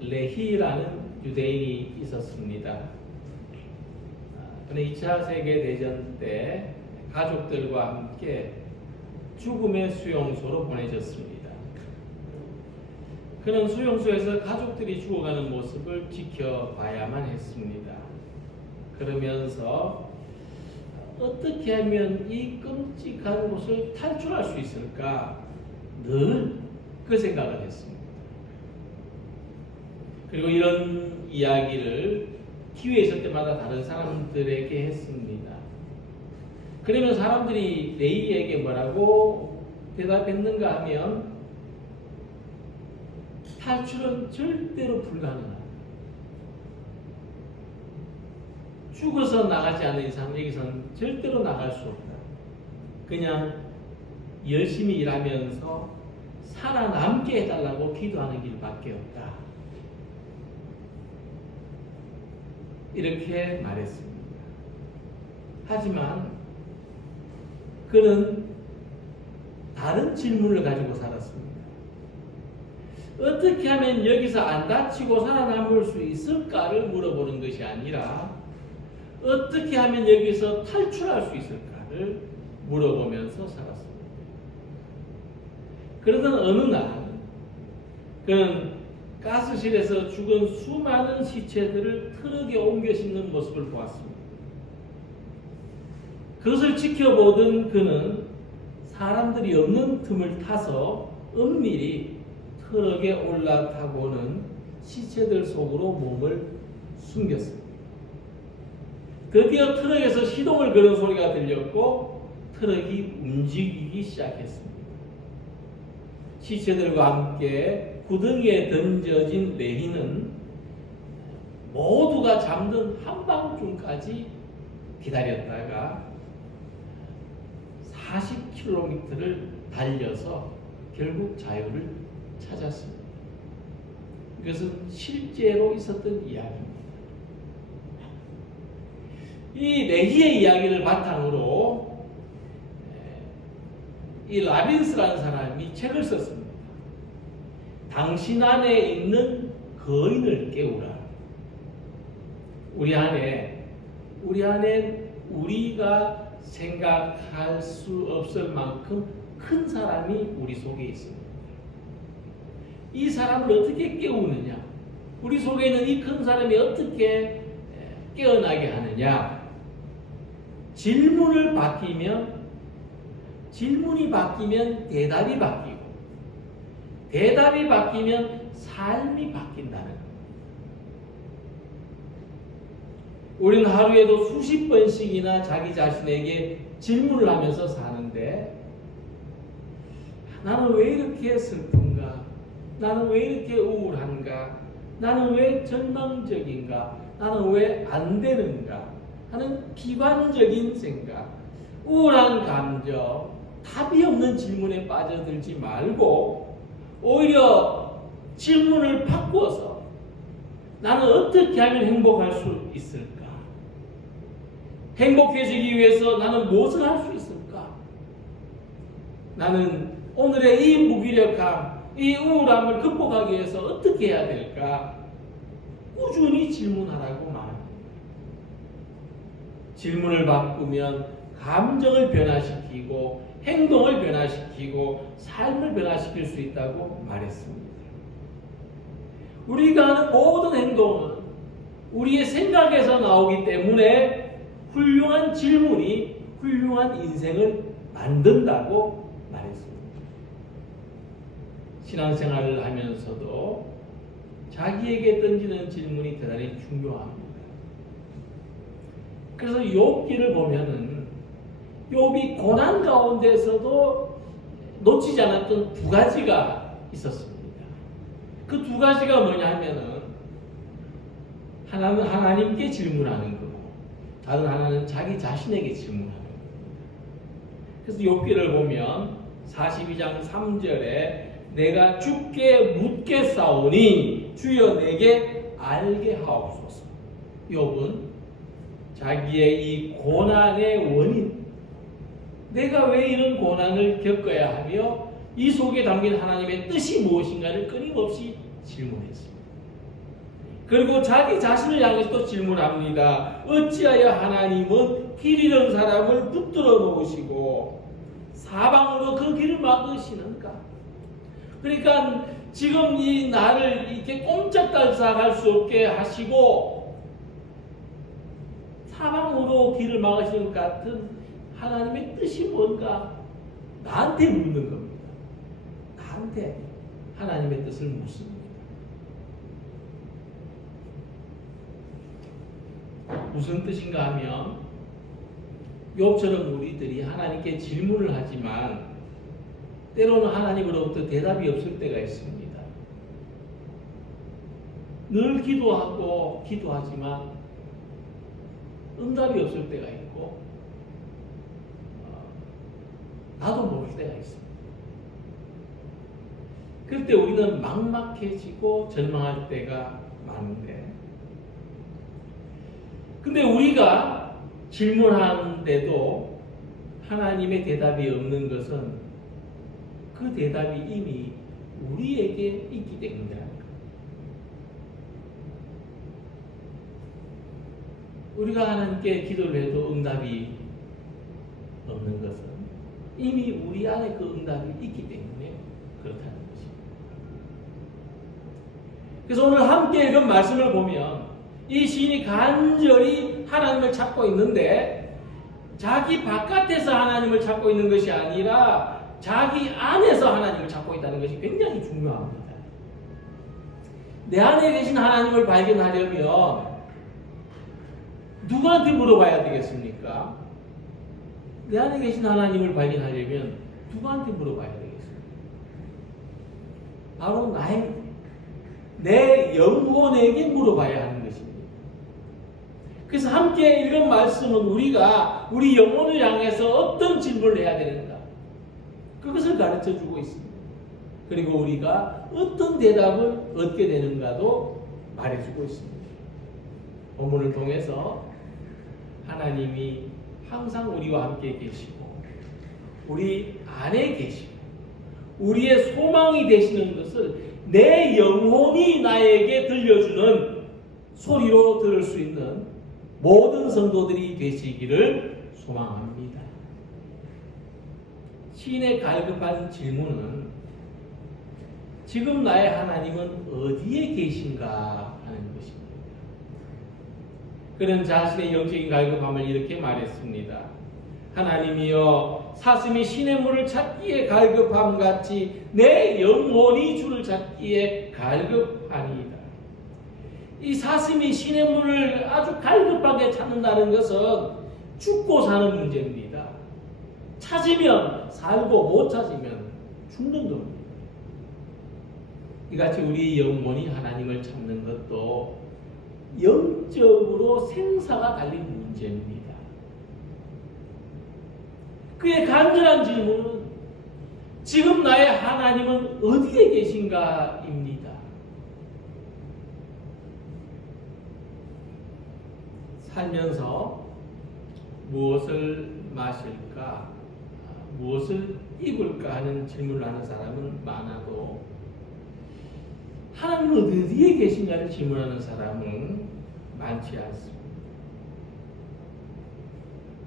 레히라는 유대인이 있었습니다. 그는 2차 세계대전 때 가족들과 함께 죽음의 수용소로 보내졌습니다. 그는 수용소에서 가족들이 죽어가는 모습을 지켜봐야만 했습니다. 그러면서 어떻게 하면 이 끔찍한 곳을 탈출할 수 있을까 늘 그 생각을 했습니다. 그리고 이런 이야기를 기회 있을 때마다 다른 사람들에게 했습니다. 그러면 사람들이 레이에게 뭐라고 대답했는가 하면 탈출은 절대로 불가능하다. 죽어서 나가지 않는 이상 여기서는 절대로 나갈 수 없다. 그냥 열심히 일하면서 살아남게 해달라고 기도하는 길밖에 없다. 이렇게 말했습니다. 하지만 그는 다른 질문을 가지고 살았습니다. 어떻게 하면 여기서 안 다치고 살아남을 수 있을까를 물어보는 것이 아니라 어떻게 하면 여기서 탈출할 수 있을까를 물어보면서 살았습니다. 그러던 어느 날 그는 가스실에서 죽은 수많은 시체들을 트럭에 옮겨 싣는 모습을 보았습니다. 그것을 지켜보던 그는 사람들이 없는 틈을 타서 은밀히 트럭에 올라타고는 시체들 속으로 몸을 숨겼습니다. 드디어 트럭에서 시동을 거는 소리가 들렸고 트럭이 움직이기 시작했습니다. 시체들과 함께 구덩이에 던져진 레히는 모두가 잠든 한밤중까지 기다렸다가 40km를 달려서 결국 자유를 찾았습니다. 이것은 실제로 있었던 이야기입니다. 이 레히의 이야기를 바탕으로 이 라빈스라는 사람이 책을 썼습니다. 당신 안에 있는 거인을 깨우라. 우리 안에 우리가 생각할 수 없을 만큼 큰 사람이 우리 속에 있습니다. 이 사람을 어떻게 깨우느냐? 우리 속에 있는 이 큰 사람이 어떻게 깨어나게 하느냐? 질문이 바뀌면 대답이 바뀌고 대답이 바뀌면 삶이 바뀐다는 겁니다. 우리는 하루에도 수십 번씩이나 자기 자신에게 질문을 하면서 사는데 나는 왜 이렇게 슬픈가? 나는 왜 이렇게 우울한가? 나는 왜 절망적인가? 나는 왜 안 되는가? 하는 비관적인 생각, 우울한 감정, 답이 없는 질문에 빠져들지 말고 오히려 질문을 바꾸어서 나는 어떻게 하면 행복할 수 있을까? 행복해지기 위해서 나는 무엇을 할 수 있을까? 나는 오늘의 이 무기력함, 이 우울함을 극복하기 위해서 어떻게 해야 될까? 꾸준히 질문하라고 말합니다. 질문을 바꾸면 감정을 변화시키고 행동을 변화시키고 삶을 변화시킬 수 있다고 말했습니다. 우리가 하는 모든 행동은 우리의 생각에서 나오기 때문에 훌륭한 질문이 훌륭한 인생을 만든다고 말했습니다. 신앙생활을 하면서도 자기에게 던지는 질문이 대단히 중요합니다. 그래서 욥기를 보면은 욥이 고난 가운데서도 놓치지 않았던 두 가지가 있었습니다. 그 두 가지가 뭐냐 하면은 하나는 하나님께 질문하는 거고 다른 하나는 자기 자신에게 질문하는 겁니다. 그래서 욥기를 보면 42장 3절에 내가 주께 묻겠사오니 주여 내게 알게 하옵소서. 욥은 자기의 이 고난의 원인, 내가 왜 이런 고난을 겪어야 하며 이 속에 담긴 하나님의 뜻이 무엇인가를 끊임없이 질문했습니다. 그리고 자기 자신을 향해서 또 질문합니다. 어찌하여 하나님은 길 잃은 사람을 붙들어 놓으시고 사방으로 그 길을 막으시는가? 그러니까 지금 이 나를 이렇게 꼼짝달싹할 수 없게 하시고 사방으로 길을 막으시는 것 같은 하나님의 뜻이 뭔가 나한테 묻는 겁니다. 나한테 하나님의 뜻을 묻습니다. 무슨 뜻인가 하면 욥처럼 우리들이 하나님께 질문을 하지만 때로는 하나님으로부터 대답이 없을 때가 있습니다. 늘 기도하지만 응답이 없을 때가 있고 나도 모를 때가 있습니다. 그럴 때 우리는 막막해지고 절망할 때가 많은데 근데 우리가 질문하는데도 하나님의 대답이 없는 것은 그 대답이 이미 우리에게 있기 때문이다. 우리가 하나님께 기도를 해도 응답이 없는 것은 이미 우리 안에 그 응답이 있기 때문에 그렇다는 것입니다. 그래서 오늘 함께 읽은 말씀을 보면 이 시인이 간절히 하나님을 찾고 있는데 자기 바깥에서 하나님을 찾고 있는 것이 아니라 자기 안에서 하나님을 찾고 있다는 것이 굉장히 중요합니다. 내 안에 계신 하나님을 발견하려면 누구한테 물어봐야 되겠습니까? 내 안에 계신 하나님을 발견하려면 누구한테 물어봐야 되겠습니까? 바로 내 영혼에게 물어봐야 하는 것입니다. 그래서 함께 읽은 말씀은 우리가 우리 영혼을 향해서 어떤 질문을 해야 되는가 그것을 가르쳐 주고 있습니다. 그리고 우리가 어떤 대답을 얻게 되는가도 말해주고 있습니다. 본문을 통해서 하나님이 항상 우리와 함께 계시고 우리 안에 계시고 우리의 소망이 되시는 것을 내 영혼이 나에게 들려주는 소리로 들을 수 있는 모든 성도들이 되시기를 소망합니다. 시인의 갈급한 질문은 지금 나의 하나님은 어디에 계신가 하는 것입니다. 그는 자신의 영적인 갈급함을 이렇게 말했습니다. 하나님이여 사슴이 시냇물을 찾기에 갈급함같이 내 영혼이 주를 찾기에 갈급하니이다. 이 사슴이 시냇물을 아주 갈급하게 찾는다는 것은 죽고 사는 문제입니다. 찾으면 살고 못 찾으면 죽는 겁니다. 이같이 우리 영혼이 하나님을 찾는 것도 영적으로 생사가 달린 문제입니다. 그의 간절한 질문은 지금 나의 하나님은 어디에 계신가입니다. 살면서 무엇을 마실까, 무엇을 입을까 하는 질문을 하는 사람은 많아도 하나님은 어디에 계신가를 질문하는 사람은 많지 않습니다.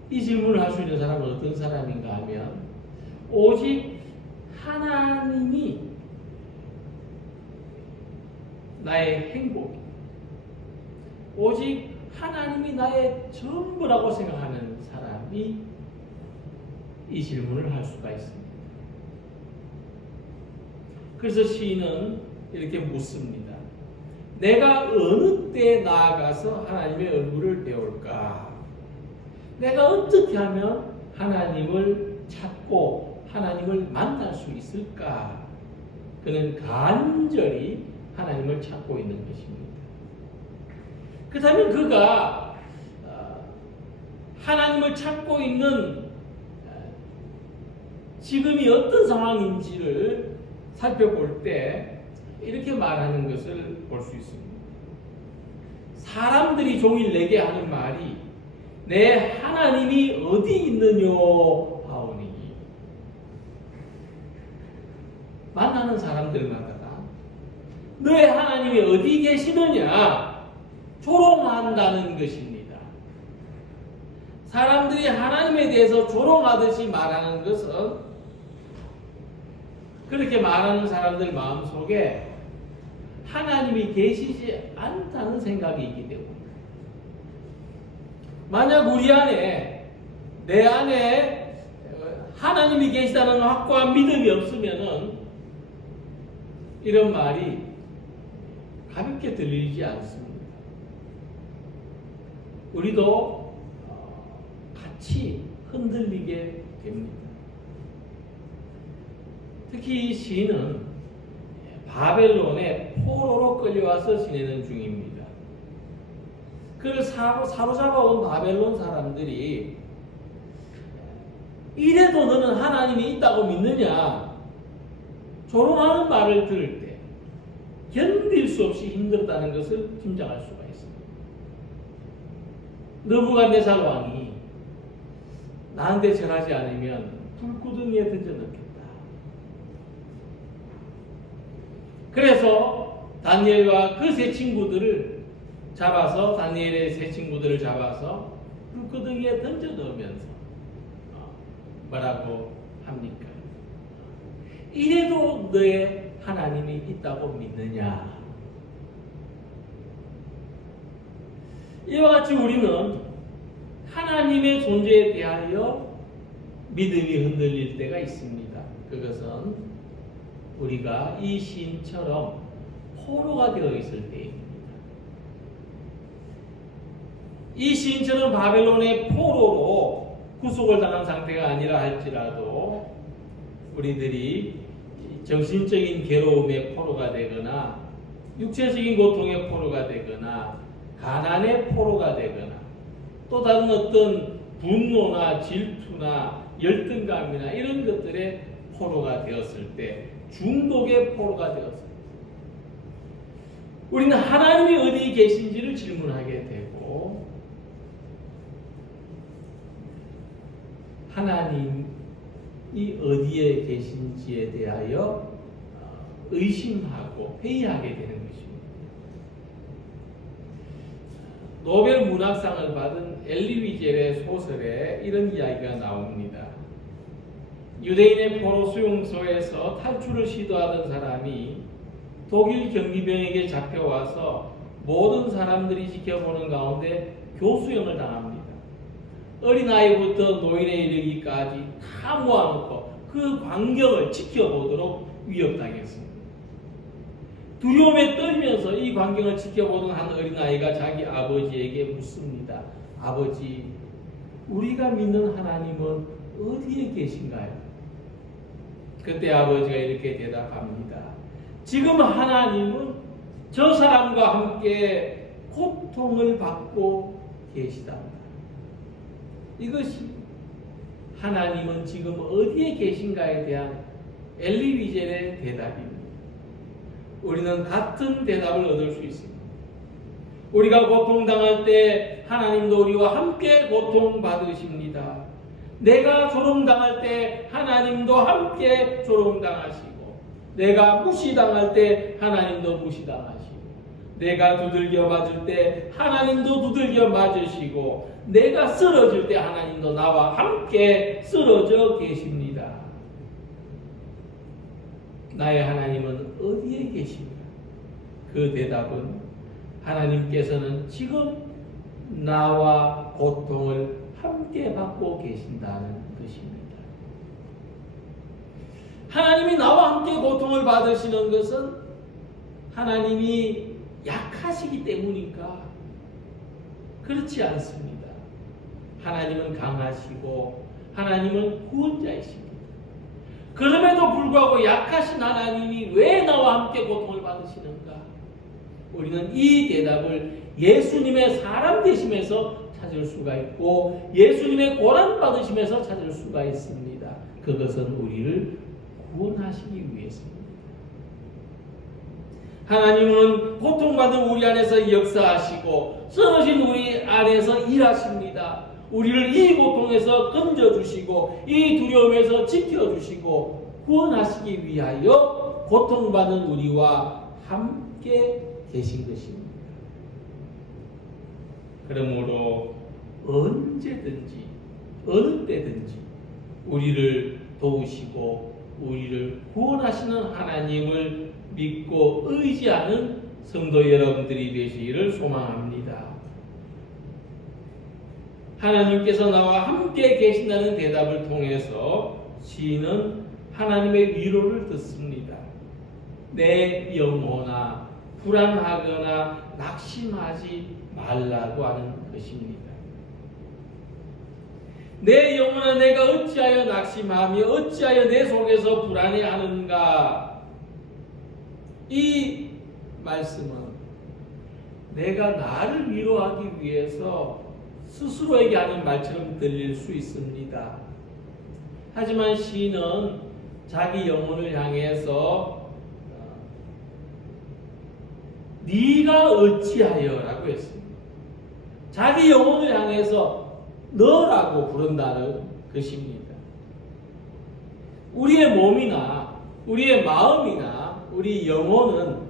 이 질문을 할 수 있는 사람은 어떤 사람인가 하면 오직 하나님이 나의 행복, 오직 하나님이 나의 전부라고 생각하는 사람이 이 질문을 할 수가 있습니다. 그래서 시인은 이렇게 묻습니다. 내가 어느 때 나아가서 하나님의 얼굴을 배울까? 내가 어떻게 하면 하나님을 찾고 하나님을 만날 수 있을까? 그는 간절히 하나님을 찾고 있는 것입니다. 그렇다면 그가 하나님을 찾고 있는 지금이 어떤 상황인지를 살펴볼 때 이렇게 말하는 것을 볼 수 있습니다. 사람들이 종일 내게 하는 말이 내 하나님이 어디 있느뇨 하오니. 만나는 사람들마다 너의 하나님이 어디 계시느냐 조롱한다는 것입니다. 사람들이 하나님에 대해서 조롱하듯이 말하는 것은 그렇게 말하는 사람들 마음속에 하나님이 계시지 않다는 생각이 있기 때문입니다. 만약 우리 안에, 내 안에 하나님이 계시다는 확고한 믿음이 없으면은 이런 말이 가볍게 들리지 않습니다. 우리도 같이 흔들리게 됩니다. 특히 이 시인은 바벨론의 포로로 끌려와서 지내는 중입니다. 그를 사로잡아온 바벨론 사람들이 이래도 너는 하나님이 있다고 믿느냐? 조롱하는 말을 들을 때 견딜 수 없이 힘들었다는 것을 짐작할 수가 있습니다. 느부갓네살 왕이 나한테 절하지 않으면 불구덩이에 던져넣겠다. 그래서 다니엘과 그 세 친구들을 잡아서, 다니엘의 세 친구들을 잡아서 불구덩이에 던져 넣으면서 뭐라고 합니까? 이래도 너의 하나님이 있다고 믿느냐? 이와 같이 우리는 하나님의 존재에 대하여 믿음이 흔들릴 때가 있습니다. 그것은 우리가 이 시인처럼 포로가 되어 있을 때입니다. 이 시인처럼 바벨론의 포로로 구속을 당한 상태가 아니라 할지라도 우리들이 정신적인 괴로움의 포로가 되거나 육체적인 고통의 포로가 되거나 가난의 포로가 되거나 또 다른 어떤 분노나 질투나 열등감이나 이런 것들의 포로가 되었을 때, 중독의 포로가 되었을 때 우리는 하나님이 어디에 계신지를 질문하게 되고 하나님이 어디에 계신지에 대하여 의심하고 회의하게 되는 것입니다. 노벨 문학상을 받은 엘리 위젤의 소설에 이런 이야기가 나옵니다. 유대인의 포로 수용소에서 탈출을 시도하던 사람이 독일 경비병에게 잡혀와서 모든 사람들이 지켜보는 가운데 교수형을 당합니다. 어린아이부터 노인에 이르기까지 다 모아놓고 그 광경을 지켜보도록 위협당했습니다. 두려움에 떨면서 이 광경을 지켜보던 한 어린아이가 자기 아버지에게 묻습니다. 아버지, 우리가 믿는 하나님은 어디에 계신가요? 그때 아버지가 이렇게 대답합니다. 지금 하나님은 저 사람과 함께 고통을 받고 계시답니다. 이것이 하나님은 지금 어디에 계신가에 대한 엘리 위젤의 대답입니다. 우리는 같은 대답을 얻을 수 있습니다. 우리가 고통당할 때 하나님도 우리와 함께 고통받으십니다. 내가 조롱당할 때 하나님도 함께 조롱당하시고, 내가 무시당할 때 하나님도 무시당하시고, 내가 두들겨 맞을 때 하나님도 두들겨 맞으시고, 내가 쓰러질 때 하나님도 나와 함께 쓰러져 계십니다. 나의 하나님은 어디에 계십니까? 그 대답은 하나님께서는 지금 나와 고통을 함께 받고 계신다는 것입니다. 하나님이 나와 함께 고통을 받으시는 것은 하나님이 약하시기 때문인가? 그렇지 않습니다. 하나님은 강하시고 하나님은 구원자이십니다. 그럼에도 불구하고 약하신 하나님이 왜 나와 함께 고통을 받으시는가? 우리는 이 대답을 예수님의 사람 되심에서 찾을 수가 있고 예수님의 고난 받으심에서 찾을 수가 있습니다. 그것은 우리를 구원하시기 위해서입니다. 하나님은 고통받은 우리 안에서 역사하시고 쓰러진 우리 안에서 일하십니다. 우리를 이 고통에서 건져주시고 이 두려움에서 지켜주시고 구원하시기 위하여 고통받은 우리와 함께 계신 것입니다. 그러므로 언제든지 어느 때든지 우리를 도우시고 우리를 구원하시는 하나님을 믿고 의지하는 성도 여러분들이 되시기를 소망합니다. 하나님께서 나와 함께 계신다는 대답을 통해서 시인은 하나님의 위로를 듣습니다. 내 영혼아 불안하거나 낙심하지 말라고 하는 것입니다. 내 영혼아 내가 어찌하여 낙심하며 어찌하여 내 속에서 불안해하는가. 이 말씀은 내가 나를 위로하기 위해서 스스로에게 하는 말처럼 들릴 수 있습니다. 하지만 시인은 자기 영혼을 향해서 네가 어찌하여 라고 했습니다. 자기 영혼을 향해서 너라고 부른다는 것입니다. 우리의 몸이나 우리의 마음이나 우리 영혼은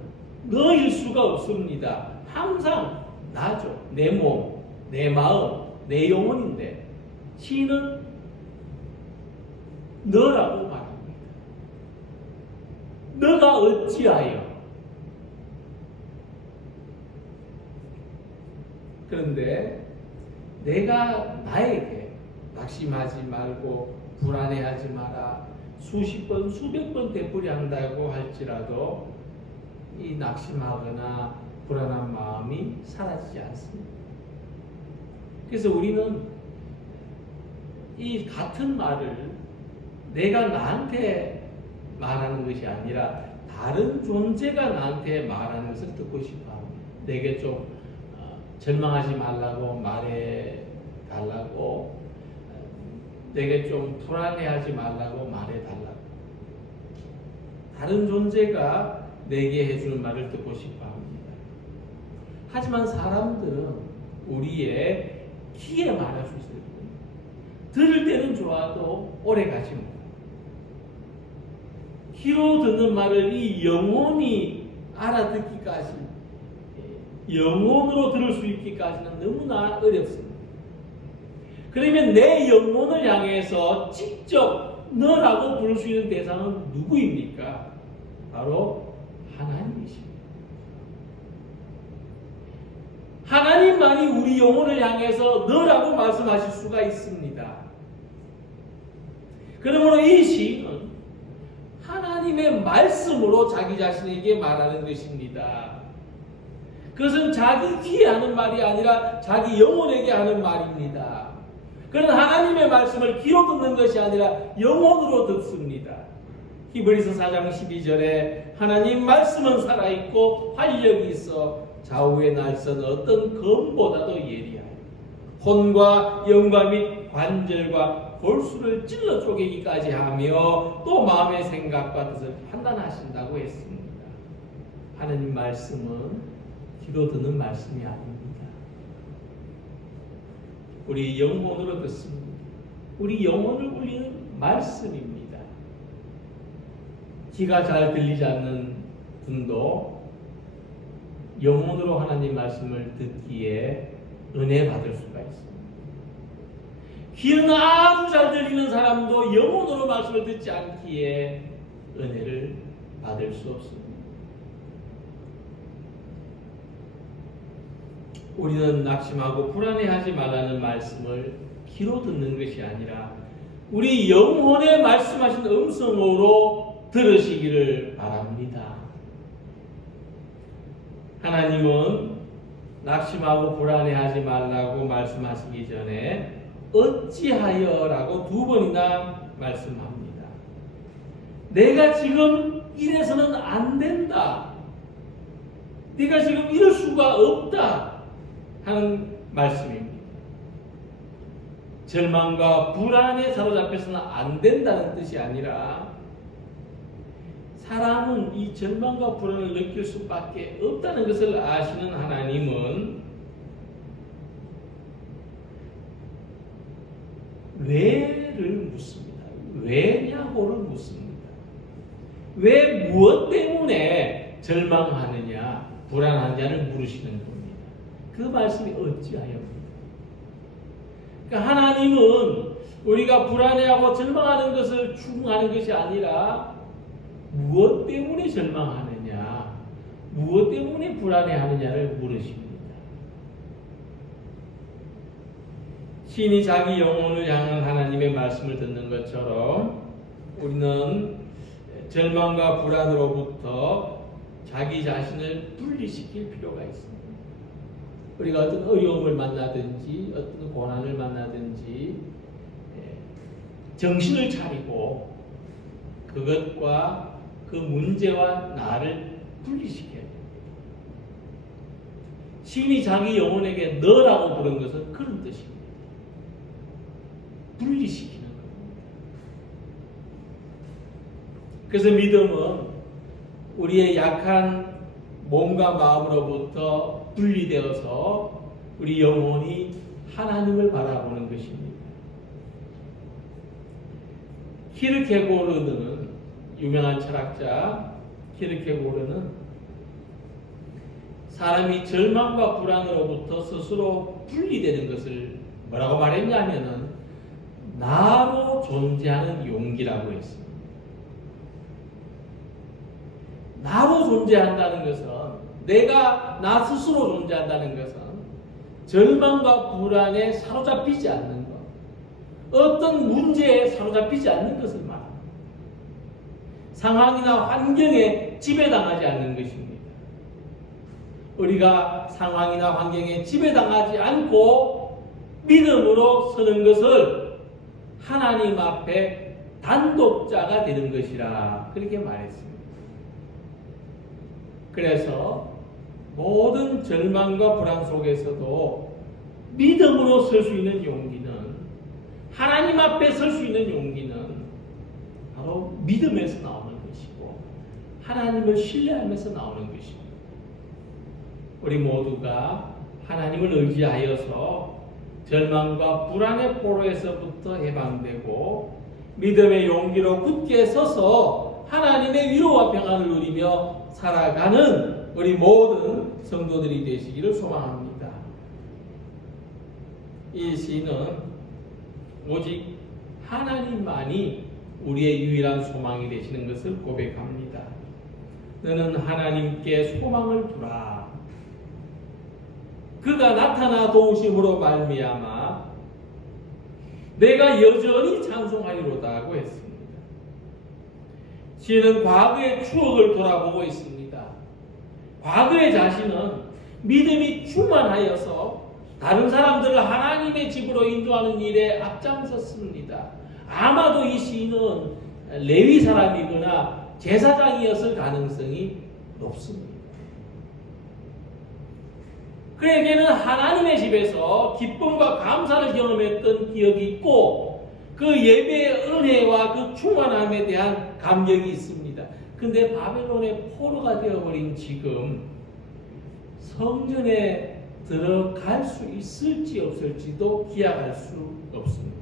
너일 수가 없습니다. 항상 나죠. 내 몸, 내 마음, 내 영혼인데 시인은 너라고 말합니다. 너가 어찌하여. 그런데 내가 나에게 낙심하지 말고 불안해하지 마라 수십 번 수백 번 되풀이한다고 할지라도 이 낙심하거나 불안한 마음이 사라지지 않습니다. 그래서 우리는 이 같은 말을 내가 나한테 말하는 것이 아니라 다른 존재가 나한테 말하는 것을 듣고 싶어 합니다. 내게 좀 절망하지 말라고 말해 달라고, 내게 좀 불안해하지 말라고 말해 달라고. 다른 존재가 내게 해주는 말을 듣고 싶어 합니다. 하지만 사람들은 우리의 귀에 말할 수 있어요. 들을 때는 좋아도 오래 가지 못해요. 귀로 듣는 말을 이 영혼이 알아듣기까지, 영혼으로 들을 수 있기까지는 너무나 어렵습니다. 그러면 내 영혼을 향해서 직접 너라고 부를 수 있는 대상은 누구입니까? 바로 하나님이십니다. 하나님만이 우리 영혼을 향해서 너라고 말씀하실 수가 있습니다. 그러므로 이 시인은 하나님의 말씀으로 자기 자신에게 말하는 것입니다. 그것은 자기 귀에 하는 말이 아니라 자기 영혼에게 하는 말입니다. 그는 하나님의 말씀을 귀로 듣는 것이 아니라 영혼으로 듣습니다. 히브리서 4장 12절에 하나님 말씀은 살아있고 활력이 있어 좌우에 날선 어떤 검보다도 예리하여 혼과 영과 및 관절과 골수를 찔러 쪼개기까지 하며 또 마음의 생각과 뜻을 판단하신다고 했습니다. 하나님 말씀은 귀로 듣는 말씀이 아닙니다. 우리 영혼으로 듣습니다. 우리 영혼을 울리는 말씀입니다. 귀가 잘 들리지 않는 분도 영혼으로 하나님 말씀을 듣기에 은혜 받을 수가 있습니다. 귀는 아주 잘 들리는 사람도 영혼으로 말씀을 듣지 않기에 은혜를 받을 수 없습니다. 우리는 낙심하고 불안해하지 말라는 말씀을 귀로 듣는 것이 아니라 우리 영혼에 말씀하신 음성으로 들으시기를 바랍니다. 하나님은 낙심하고 불안해하지 말라고 말씀하시기 전에 어찌하여라고 2번이나 말씀합니다. 내가 지금 이래서는 안 된다. 네가 지금 이럴 수가 없다. 하는 말씀입니다. 절망과 불안에 사로잡혀서는 안 된다는 뜻이 아니라 사람은 이 절망과 불안을 느낄 수밖에 없다는 것을 아시는 하나님은 왜를 묻습니다. 왜냐고를 묻습니다. 왜 무엇 때문에 절망하느냐 불안하냐를 물으시는 겁니다. 그 말씀이 어찌하여. 그러니까 하나님은 우리가 불안해하고 절망하는 것을 추궁하는 것이 아니라 무엇 때문에 절망하느냐, 무엇 때문에 불안해하느냐를 물으십니다. 신이 자기 영혼을 향한 하나님의 말씀을 듣는 것처럼 우리는 절망과 불안으로부터 자기 자신을 분리시킬 필요가 있습니다. 우리가 어떤 어려움을 만나든지 어떤 고난을 만나든지 정신을 차리고 그것과 그 문제와 나를 분리시켜야 돼요. 신이 자기 영혼에게 너라고 부른 것은 그런 뜻입니다. 분리시키는 겁니다. 그래서 믿음은 우리의 약한 몸과 마음으로부터 분리되어서 우리 영혼이 하나님을 바라보는 것입니다. 키르케고르는, 유명한 철학자 키르케고르는 사람이 절망과 불안으로부터 스스로 분리되는 것을 뭐라고 말했냐면은 나로 존재하는 용기라고 했습니다. 나로 존재한다는 것은, 내가 나 스스로 존재한다는 것은 절망과 불안에 사로잡히지 않는 것, 어떤 문제에 사로잡히지 않는 것을 말합니다. 상황이나 환경에 지배당하지 않는 것입니다. 우리가 상황이나 환경에 지배당하지 않고 믿음으로 서는 것을 하나님 앞에 단독자가 되는 것이라 그렇게 말했습니다. 그래서 모든 절망과 불안 속에서도 믿음으로 설 수 있는 용기는, 하나님 앞에 설 수 있는 용기는 바로 믿음에서 나오는 것이고 하나님을 신뢰하면서 나오는 것입니다. 우리 모두가 하나님을 의지하여서 절망과 불안의 포로에서부터 해방되고 믿음의 용기로 굳게 서서 하나님의 위로와 평안을 누리며 살아가는 우리 모든 성도들이 되시기를 소망합니다. 이 시는 오직 하나님만이 우리의 유일한 소망이 되시는 것을 고백합니다. 너는 하나님께 소망을 두라. 그가 나타나 도우심으로 말미암아 내가 여전히 찬송하리로다 하고 했습니다. 시인은 과거의 추억을 돌아보고 있습니다. 과거의 자신은 믿음이 충만하여서 다른 사람들을 하나님의 집으로 인도하는 일에 앞장섰습니다. 아마도 이 시인은 레위 사람이거나 제사장이었을 가능성이 높습니다. 그에게는 하나님의 집에서 기쁨과 감사를 경험했던 기억이 있고 그 예배의 은혜와 그 충만함에 대한 감격이 있습니다. 근데 바벨론의 포로가 되어버린 지금 성전에 들어갈 수 있을지 없을지도 기약할 수 없습니다.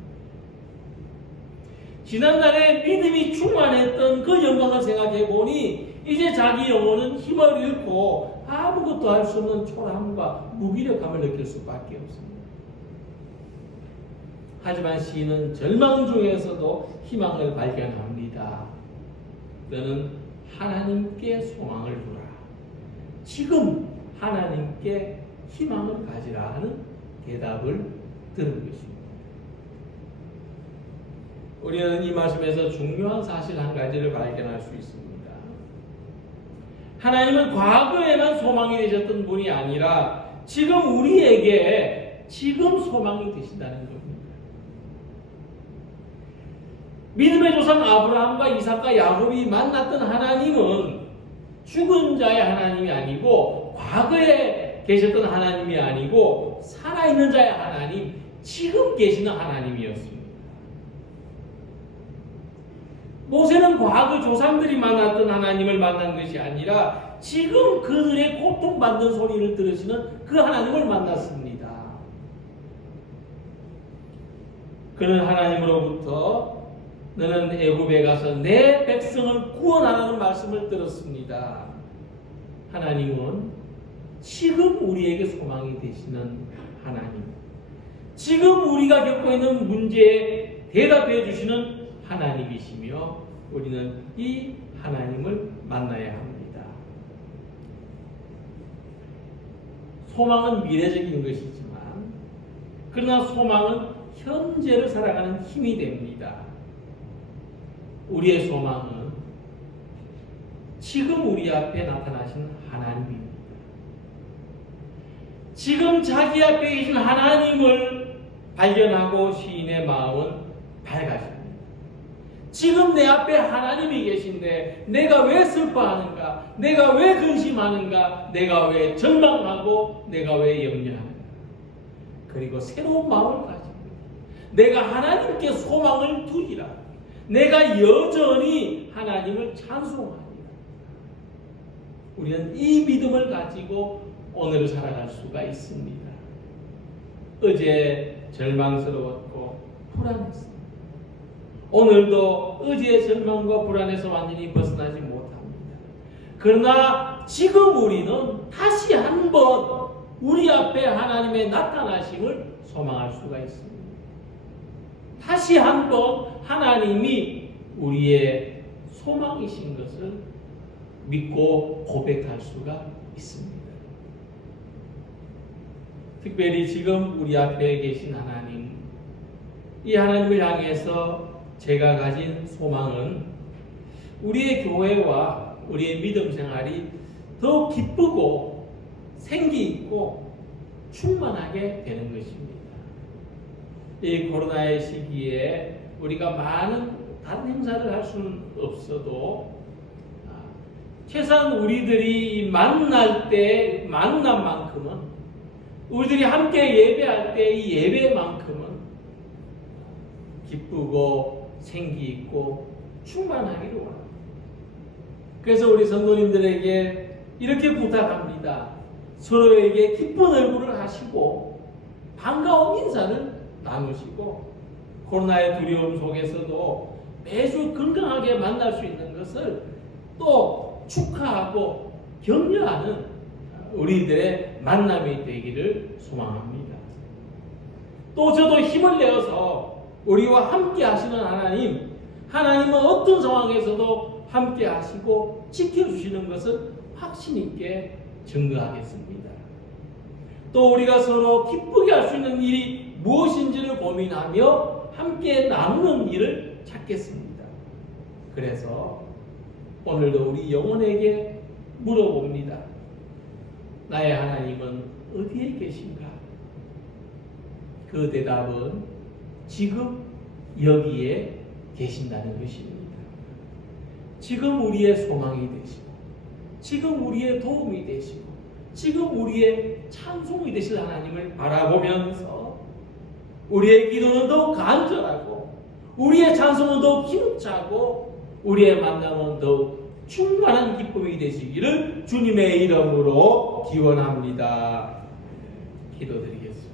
지난날에 믿음이 충만했던 그 영광을 생각해 보니 이제 자기 영혼은 힘을 잃고 아무것도 할 수 없는 초라함과 무기력함을 느낄 수밖에 없습니다. 하지만 시인은 절망 중에서도 희망을 발견합니다. 너는 하나님께 소망을 두라. 지금 하나님께 희망을 가지라 하는 대답을 들은 것입니다. 우리는 이 말씀에서 중요한 사실 한 가지를 발견할 수 있습니다. 하나님은 과거에만 소망이 되셨던 분이 아니라 지금 우리에게 지금 소망이 되신다는 겁니다. 믿음의 조상 아브라함과 이삭과 야곱이 만났던 하나님은 죽은 자의 하나님이 아니고 과거에 계셨던 하나님이 아니고 살아있는 자의 하나님, 지금 계시는 하나님이었습니다. 모세는 과거 조상들이 만났던 하나님을 만난 것이 아니라 지금 그들의 고통받는 소리를 들으시는 그 하나님을 만났습니다. 그는 하나님으로부터 너는 애굽에 가서 내 백성을 구원하라는 말씀을 들었습니다. 하나님은 지금 우리에게 소망이 되시는 하나님, 지금 우리가 겪고 있는 문제에 대답해 주시는 하나님이시며 우리는 이 하나님을 만나야 합니다. 소망은 미래적인 것이지만 그러나 소망은 현재를 살아가는 힘이 됩니다. 우리의 소망은 지금 우리 앞에 나타나신 하나님입니다. 지금 자기 앞에 계신 하나님을 발견하고 시인의 마음은 밝아집니다. 지금 내 앞에 하나님이 계신데 내가 왜 슬퍼하는가? 내가 왜 근심하는가? 내가 왜 절망하고 내가 왜 염려하는가? 그리고 새로운 마음을 가집니다. 내가 하나님께 소망을 두리라. 내가 여전히 하나님을 찬송합니다. 우리는 이 믿음을 가지고 오늘을 살아갈 수가 있습니다. 어제 절망스러웠고 불안했습니다. 오늘도 어제의 절망과 불안에서 완전히 벗어나지 못합니다. 그러나 지금 우리는 다시 한번 우리 앞에 하나님의 나타나심을 소망할 수가 있습니다. 다시 한번 하나님이 우리의 소망이신 것을 믿고 고백할 수가 있습니다. 특별히 지금 우리 앞에 계신 하나님, 이 하나님을 향해서 제가 가진 소망은 우리의 교회와 우리의 믿음 생활이 더 기쁘고 생기 있고 충만하게 되는 것입니다. 이 코로나의 시기에 우리가 많은 다른 행사를 할 수는 없어도 최소한 우리들이 만날 때 만난 만큼은 우리들이 함께 예배할 때 이 예배만큼은 기쁘고 생기 있고 충만하기를 원합니다. 그래서 우리 성도님들에게 이렇게 부탁합니다. 서로에게 기쁜 얼굴을 하시고 반가운 인사를 나누시고 코로나의 두려움 속에서도 매주 건강하게 만날 수 있는 것을 또 축하하고 격려하는 우리들의 만남이 되기를 소망합니다. 또 저도 힘을 내어서 우리와 함께 하시는 하나님은 어떤 상황에서도 함께 하시고 지켜주시는 것을 확신 있게 증거하겠습니다. 또 우리가 서로 기쁘게 할 수 있는 일이 무엇인지를 고민하며 함께 나누는 일을 찾겠습니다. 그래서 오늘도 우리 영혼에게 물어봅니다. 나의 하나님은 어디에 계신가? 그 대답은 지금 여기에 계신다는 것입니다. 지금 우리의 소망이 되시고 지금 우리의 도움이 되시고 지금 우리의 찬송이 되실 하나님을 바라보면서 우리의 기도는 더욱 간절하고 우리의 찬송은 더욱 힘차고 우리의 만남은 더욱 충만한 기쁨이 되시기를 주님의 이름으로 기원합니다. 기도드리겠습니다.